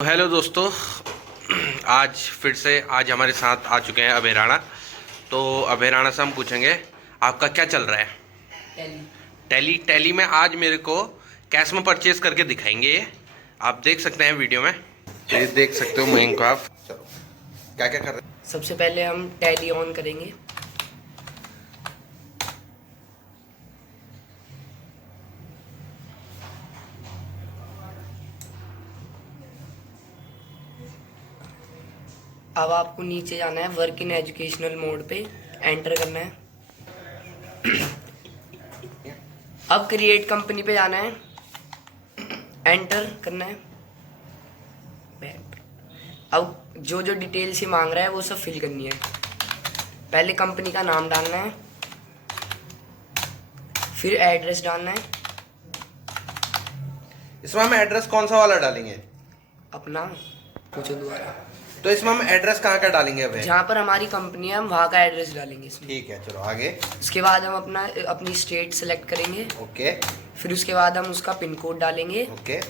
Hello दोस्तों, आज हमारे साथ आ चुके हैं अभय राणा। तो अभय राणा से हम पूछेंगे आपका क्या चल रहा है। टैली। टैली में आज मेरे को कैश में परचेज करके दिखाएंगे। ये आप देख सकते हैं वीडियो में, ये देख सकते हो मयंक को आप। चलो क्या क्या कर रहे हैं। सबसे पहले हम टैली ऑन करेंगे। अब आपको नीचे जाना है, वर्क इन एजुकेशनल मोड पे एंटर करना है। अब क्रिएट कंपनी पे जाना है, एंटर करना है। अब जो जो डिटेल्स ये मांग रहा है वो सब फिल करनी है। पहले कंपनी का नाम डालना है, फिर एड्रेस डालना है इसमें हम एड्रेस कौन सा वाला डालेंगे? अपना। पूछो दोबारा। तो इसमें हम एड्रेस कहाँ का डालेंगे अभय? जहाँ पर हमारी कंपनी है हम वहाँ का एड्रेस डालेंगे इसमें। ठीक है, चलो आगे। उसके बाद हम अपनी स्टेट सेलेक्ट करेंगे। ओके। फिर उसके बाद हम उसका पिन कोड डालेंगे। ओके।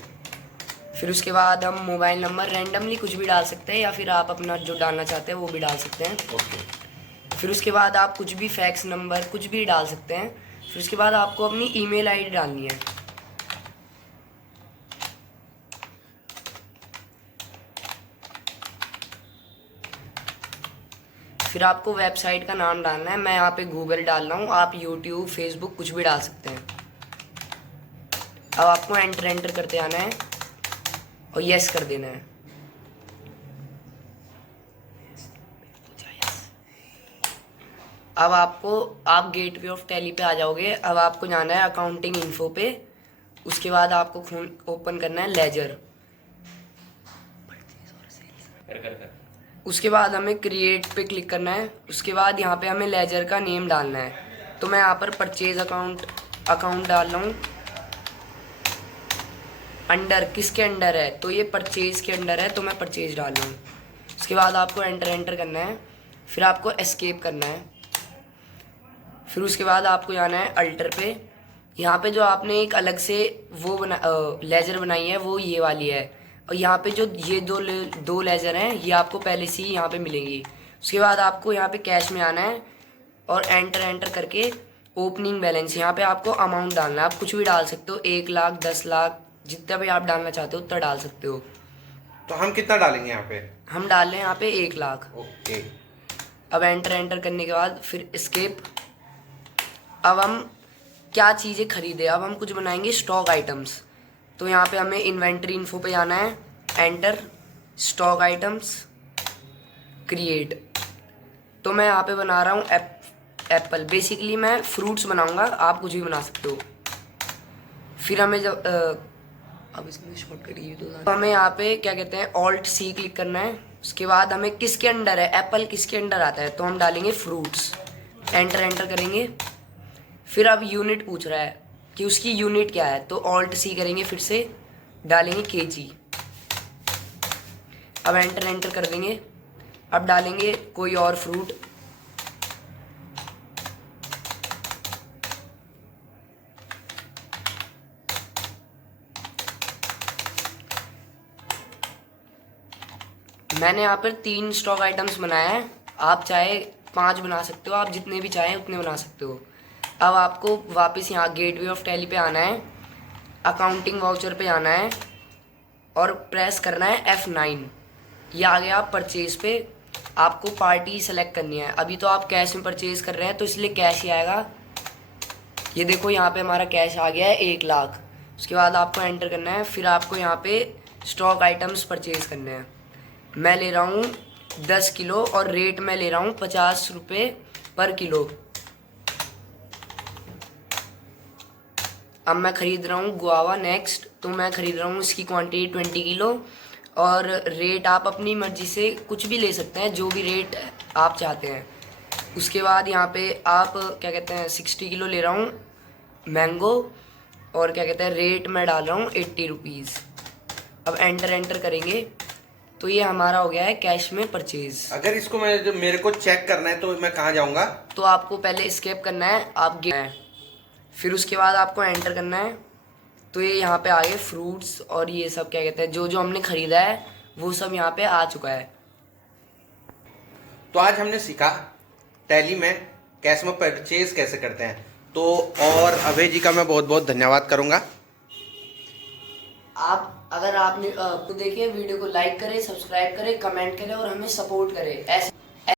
फिर उसके बाद हम मोबाइल नंबर रैंडमली कुछ भी डाल सकते हैं, या फिर आप अपना जो डालना चाहते हैं वो भी डाल सकते हैं। ओके। फिर उसके बाद आप कुछ भी फैक्स नंबर कुछ भी डाल सकते हैं। फिर उसके बाद आपको अपनी ईमेल आईडी डालनी है। फिर आपको वेबसाइट का नाम डालना है। मैं यहाँ पे गूगल डाल रहा हूँ, आप यूट्यूब फेसबुक कुछ भी डाल सकते हैं। अब आपको एंटर करते आना है और यस कर देना है। अब आप गेटवे ऑफ टैली पे आ जाओगे। अब आपको जाना है अकाउंटिंग इन्फो पे। उसके बाद आपको ओपन करना है लेजर। उसके बाद हमें क्रिएट पे क्लिक करना है। उसके बाद यहाँ पे हमें लेजर का नेम डालना है। तो मैं यहाँ पर परचेज अकाउंट डाल रहा हूँ। अंडर किसके अंडर है? तो ये परचेज के अंडर है, तो मैं परचेज डाल रहा हूँ। उसके बाद आपको एंटर करना है। फिर आपको एस्केप करना है। फिर उसके बाद आपको जाना है अल्टर पे। यहाँ पे जो आपने एक अलग से वो लेजर बनाई है वो ये वाली है। और यहाँ पे जो ये दो लेजर हैं ये आपको पहले से ही यहाँ पे मिलेंगी। उसके बाद आपको यहाँ पे कैश में आना है और एंटर करके ओपनिंग बैलेंस यहाँ पे आपको अमाउंट डालना है। आप कुछ भी डाल सकते हो, 1 लाख 10 लाख जितना भी आप डालना चाहते हो उतना डाल सकते हो। तो हम कितना डालेंगे यहाँ पे? हम डाल रहे हैं यहाँ पे 1 लाख। ओके। अब एंटर करने के बाद फिर एस्केप। अब हम क्या चीज़ें खरीदे, अब हम कुछ बनाएंगे स्टॉक आइटम्स। तो यहाँ पे हमें इन्वेंट्री इन्फो पे जाना है, एंटर, स्टॉक आइटम्स, क्रिएट। तो मैं यहाँ पे बना रहा हूँ एप्पल। बेसिकली मैं फ्रूट्स बनाऊँगा, आप कुछ भी बना सकते हो। फिर हमें जब अब इसमें शॉर्टकट ये तो हमें यहाँ पे क्या कहते हैं ऑल्ट सी क्लिक करना है। उसके बाद हमें किसके अंडर है, एप्पल किसके अंडर आता है, तो हम डालेंगे फ्रूट्स। एंटर करेंगे। फिर अब यूनिट पूछ रहा है कि उसकी यूनिट क्या है, तो ऑल्ट सी करेंगे, फिर से डालेंगे केजी। अब एंटर कर देंगे। अब डालेंगे कोई और फ्रूट। मैंने यहाँ पर 3 स्टॉक आइटम्स बनाया है, आप चाहे 5 बना सकते हो, आप जितने भी चाहें उतने बना सकते हो। अब आपको वापस यहाँ गेटवे ऑफ टैली पे आना है, अकाउंटिंग वाउचर पे आना है और प्रेस करना है F9। ये आ गया आप परचेज पे। आपको पार्टी सेलेक्ट करनी है। अभी तो आप कैश में परचेज कर रहे हैं तो इसलिए कैश ही आएगा। ये देखो यहाँ पे हमारा कैश आ गया है 1 लाख। उसके बाद आपको एंटर करना है। फिर आपको यहाँ पे स्टॉक आइटम्स परचेज करने हैं। मैं ले रहा हूँ 10 किलो और रेट मैं ले रहा हूँ 50 रुपये पर किलो। अब मैं ख़रीद रहा हूँ गुआवा नेक्स्ट, तो मैं ख़रीद रहा हूँ इसकी क्वांटिटी 20 किलो। और रेट आप अपनी मर्ज़ी से कुछ भी ले सकते हैं, जो भी रेट आप चाहते हैं। उसके बाद यहाँ पे आप क्या कहते हैं 60 किलो ले रहा हूँ मैंगो, और क्या कहते हैं रेट मैं डाल रहा हूँ 80 रुपीज़। अब एंटर करेंगे तो ये हमारा हो गया है कैश में परचेज। अगर इसको मेरे को चेक करना है तो मैं कहाँ जाऊँगा? तो आपको पहले एस्केप करना है, आप फिर उसके बाद आपको एंटर करना है। तो ये यहाँ पे आ गए फ्रूट्स और ये सब क्या कहते हैं जो जो हमने ख़रीदा है वो सब यहाँ पे आ चुका है। तो आज हमने सीखा टैली में कैश में परचेज कैसे करते हैं। तो और अभय जी का मैं बहुत बहुत धन्यवाद करूंगा। आप अगर आपने तो देखिए वीडियो को लाइक करें, सब्सक्राइब करें, कमेंट करें और हमें सपोर्ट करें ऐसे